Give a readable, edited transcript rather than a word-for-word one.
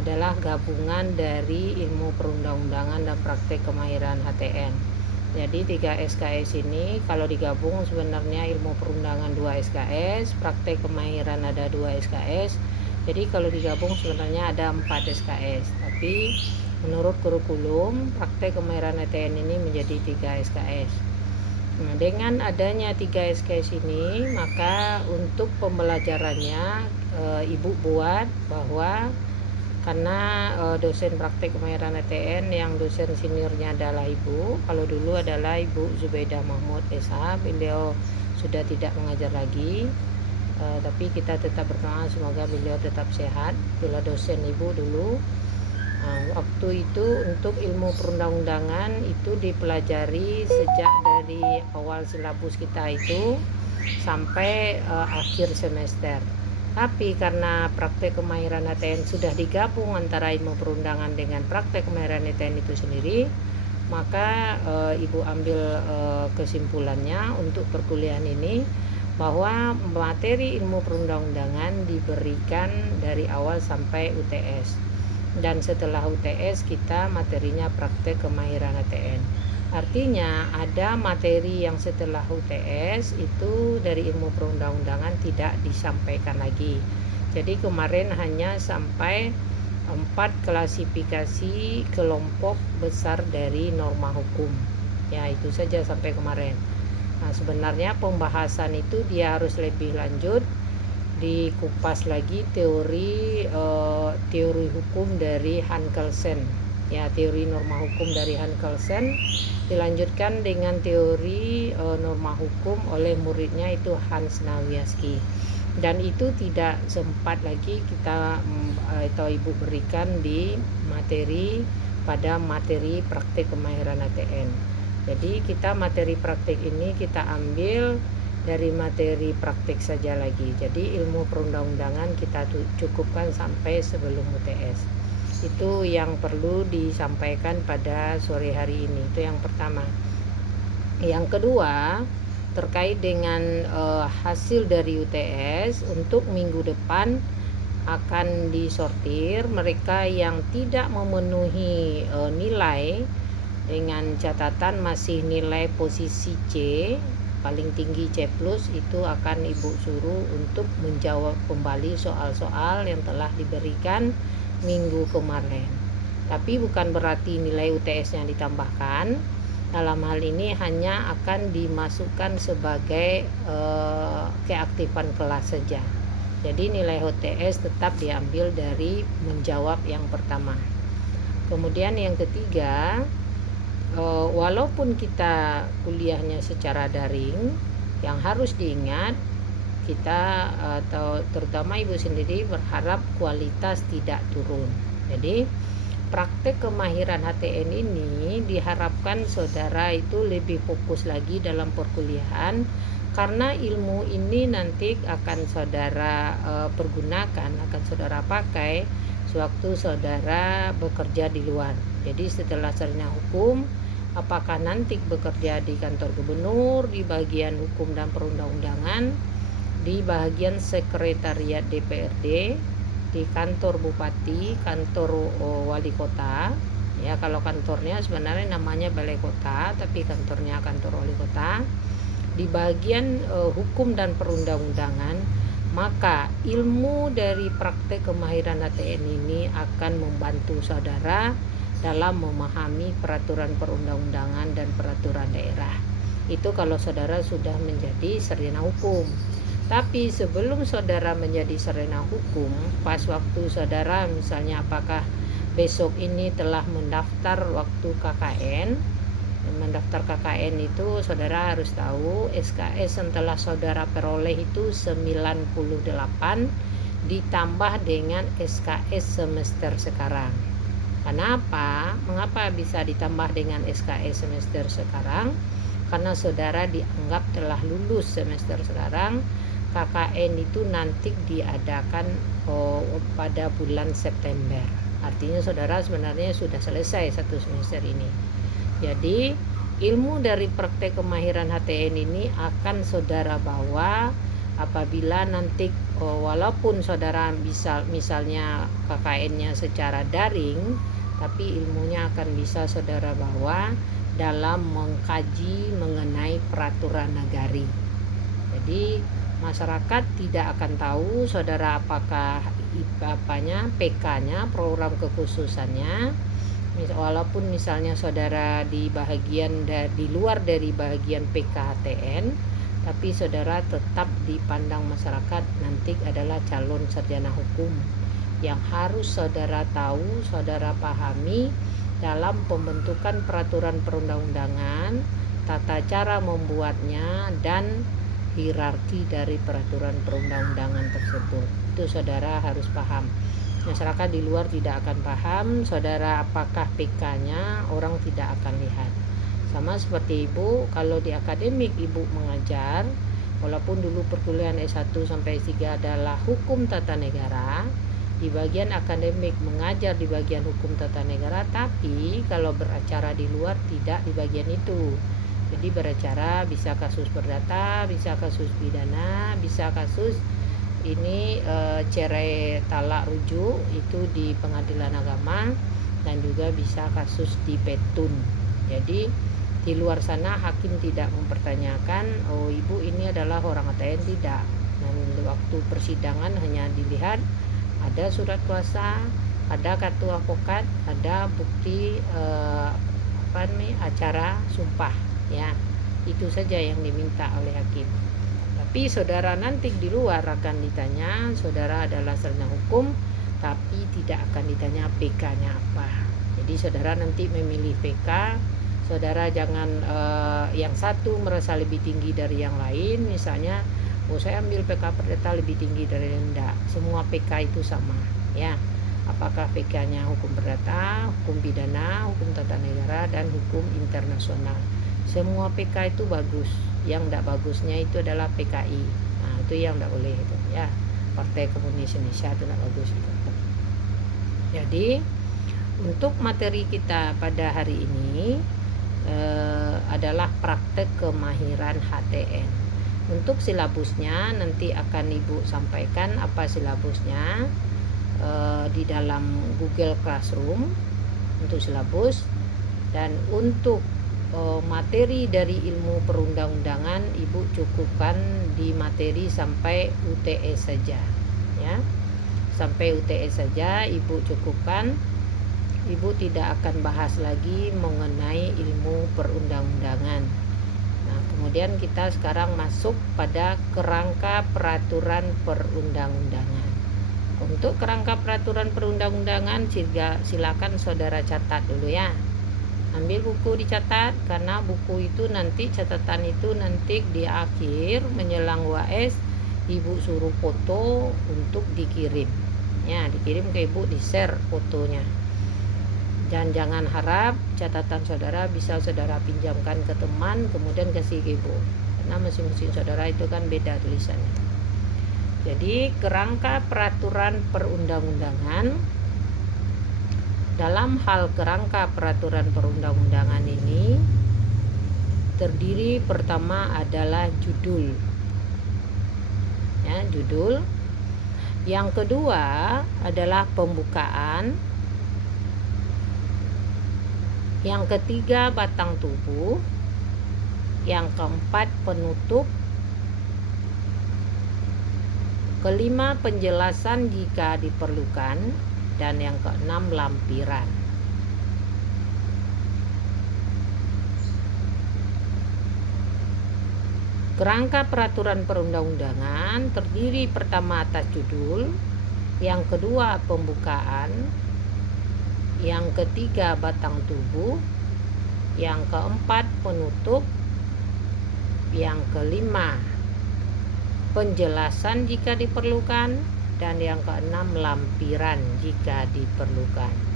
adalah gabungan dari ilmu perundang-undangan dan praktek kemahiran HTN. Jadi 3 SKS ini kalau digabung sebenarnya ilmu perundangan 2 SKS, praktek kemahiran ada 2 SKS. Jadi kalau digabung sebenarnya ada 4 SKS. Tapi menurut kurikulum praktek kemahiran HTN ini menjadi 3 SKS. Nah, dengan adanya 3 SKS ini, maka untuk pembelajarannya Ibu buat bahwa karena dosen praktek kemahiran HTN yang dosen seniornya adalah Ibu. Kalau dulu adalah Ibu Zubaidah Mahmud SH, beliau sudah tidak mengajar lagi, tapi kita tetap berdoa semoga beliau tetap sehat. Bila dosen Ibu dulu, waktu itu untuk ilmu perundang-undangan itu dipelajari sejak dari awal silabus kita itu sampai akhir semester. Tapi karena praktek kemahiran HTN sudah digabung antara ilmu perundangan dengan praktek kemahiran HTN itu sendiri, maka Ibu ambil kesimpulannya untuk perkuliahan ini bahwa materi ilmu perundang-undangan diberikan dari awal sampai UTS, dan setelah UTS kita materinya praktek kemahiran HTN. Artinya ada materi yang setelah UTS itu dari ilmu perundang-undangan tidak disampaikan lagi. Jadi kemarin hanya sampai 4 klasifikasi kelompok besar dari norma hukum. Ya, itu saja sampai kemarin. Nah, sebenarnya pembahasan itu dia harus lebih lanjut, dikupas lagi teori hukum dari Hankelsen. Ya, teori norma hukum dari Hankelsen dilanjutkan dengan teori norma hukum oleh muridnya itu Hans Nawiaski, dan itu tidak sempat lagi kita atau Ibu berikan di materi pada materi praktek kemahiran HTN. Jadi kita materi praktek ini kita ambil dari materi praktek saja lagi. Jadi ilmu perundang-undangan kita cukupkan sampai sebelum UTS. Itu yang perlu disampaikan pada sore hari ini. Itu yang pertama. Yang kedua, terkait dengan hasil dari UTS, untuk minggu depan akan disortir mereka yang tidak memenuhi nilai dengan catatan masih nilai posisi C, paling tinggi C+, itu akan Ibu suruh untuk menjawab kembali soal-soal yang telah diberikan minggu kemarin. Tapi bukan berarti nilai UTS-nya ditambahkan. Dalam hal ini hanya akan dimasukkan sebagai keaktifan kelas saja. Jadi nilai UTS tetap diambil dari menjawab yang pertama. Kemudian yang ketiga, walaupun kita kuliahnya secara daring, yang harus diingat kita atau terutama Ibu sendiri berharap kualitas tidak turun. Jadi praktek kemahiran HTN ini diharapkan saudara itu lebih fokus lagi dalam perkuliahan, karena ilmu ini nanti akan saudara pergunakan, akan saudara pakai sewaktu saudara bekerja di luar. Jadi setelah sarjana hukum, apakah nanti bekerja di kantor gubernur, di bagian hukum dan perundang-undangan, di bagian sekretariat DPRD, di kantor bupati, kantor wali kota. Ya, kalau kantornya sebenarnya namanya balai kota, tapi kantornya kantor wali kota. Di bagian hukum dan perundang-undangan, maka ilmu dari praktek kemahiran HTN ini akan membantu saudara dalam memahami peraturan perundang-undangan dan peraturan daerah. Itu kalau saudara sudah menjadi sarjana hukum. Tapi sebelum saudara menjadi sarjana hukum, pas waktu saudara misalnya apakah besok ini telah mendaftar waktu KKN, mendaftar KKN itu saudara harus tahu SKS yang telah saudara peroleh itu 98 ditambah dengan SKS semester sekarang. Kenapa? Mengapa bisa ditambah dengan SKS semester sekarang? Karena saudara dianggap telah lulus semester sekarang. KKN itu nanti diadakan pada bulan September. Artinya saudara sebenarnya sudah selesai satu semester ini. Jadi ilmu dari praktek kemahiran HTN ini akan saudara bawa apabila nanti walaupun saudara bisa misalnya KKN-nya secara daring, tapi ilmunya akan bisa saudara bawa dalam mengkaji mengenai peraturan nagari. Jadi masyarakat tidak akan tahu saudara apakah PK-nya, program kekhususannya, walaupun misalnya saudara di luar dari bahagian PKHTN, tapi saudara tetap dipandang masyarakat nanti adalah calon sarjana hukum yang harus saudara tahu, saudara pahami dalam pembentukan peraturan perundang-undangan, tata cara membuatnya, dan hierarki dari peraturan perundang-undangan tersebut. Itu saudara harus paham. Masyarakat di luar tidak akan paham saudara apakah PK-nya, orang tidak akan lihat. Sama seperti ibu, kalau di akademik ibu mengajar, walaupun dulu perkuliahan S1 sampai S3 adalah hukum tata negara, di bagian akademik mengajar di bagian hukum tata negara, tapi kalau beracara di luar tidak di bagian itu. Jadi beracara bisa kasus perdata, bisa kasus pidana, bisa kasus ini cerai talak rujuk itu di pengadilan agama, dan juga bisa kasus di petun. Jadi di luar sana hakim tidak mempertanyakan, oh ibu ini adalah orang ATN, tidak. Dan waktu persidangan hanya dilihat ada surat kuasa, ada kartu avokat, ada bukti acara sumpah, ya. Itu saja yang diminta oleh hakim. Tapi saudara nanti di luar akan ditanya, saudara adalah sarjana hukum, tapi tidak akan ditanya PK-nya apa. Jadi saudara nanti memilih PK. Saudara jangan yang satu merasa lebih tinggi dari yang lain. Misalnya, saya ambil PK perdata lebih tinggi dari yang enggak. Semua PK itu sama, ya. Apakah PK-nya hukum perdata, hukum pidana, hukum tata negara, dan hukum internasional. Semua PK itu bagus. Yang enggak bagusnya itu adalah PKI. Nah, itu yang enggak boleh itu, ya. Partai Komunis Indonesia itu enggak bagus itu. Jadi, untuk materi kita pada hari ini adalah praktek kemahiran HTN. Untuk silabusnya nanti akan ibu sampaikan apa silabusnya di dalam Google Classroom untuk silabus. Dan untuk materi dari ilmu perundang-undangan ibu cukupkan di materi sampai UTS saja, ya. Sampai UTS saja ibu cukupkan. Ibu tidak akan bahas lagi mengenai ilmu perundang-undangan. Nah, kemudian kita sekarang masuk pada kerangka peraturan perundang-undangan. Untuk kerangka peraturan perundang-undangan, silakan saudara catat dulu, ya. Ambil buku dicatat, karena buku itu nanti, catatan itu nanti di akhir menjelang UAS ibu suruh foto untuk dikirim, ya. Dikirim ke ibu, di-share fotonya. Dan jangan harap catatan saudara bisa saudara pinjamkan ke teman kemudian kasih ke ibu, karena masing-masing saudara itu kan beda tulisannya. Jadi kerangka peraturan perundang-undangan, dalam hal kerangka peraturan perundang-undangan ini terdiri pertama adalah judul, ya, judul. Yang kedua adalah pembukaan. Yang ketiga batang tubuh. Yang keempat penutup. Kelima penjelasan jika diperlukan. Dan yang keenam lampiran. Kerangka peraturan perundang-undangan terdiri pertama atas judul, yang kedua pembukaan, yang ketiga batang tubuh, yang keempat penutup, yang kelima penjelasan jika diperlukan, dan yang keenam lampiran jika diperlukan.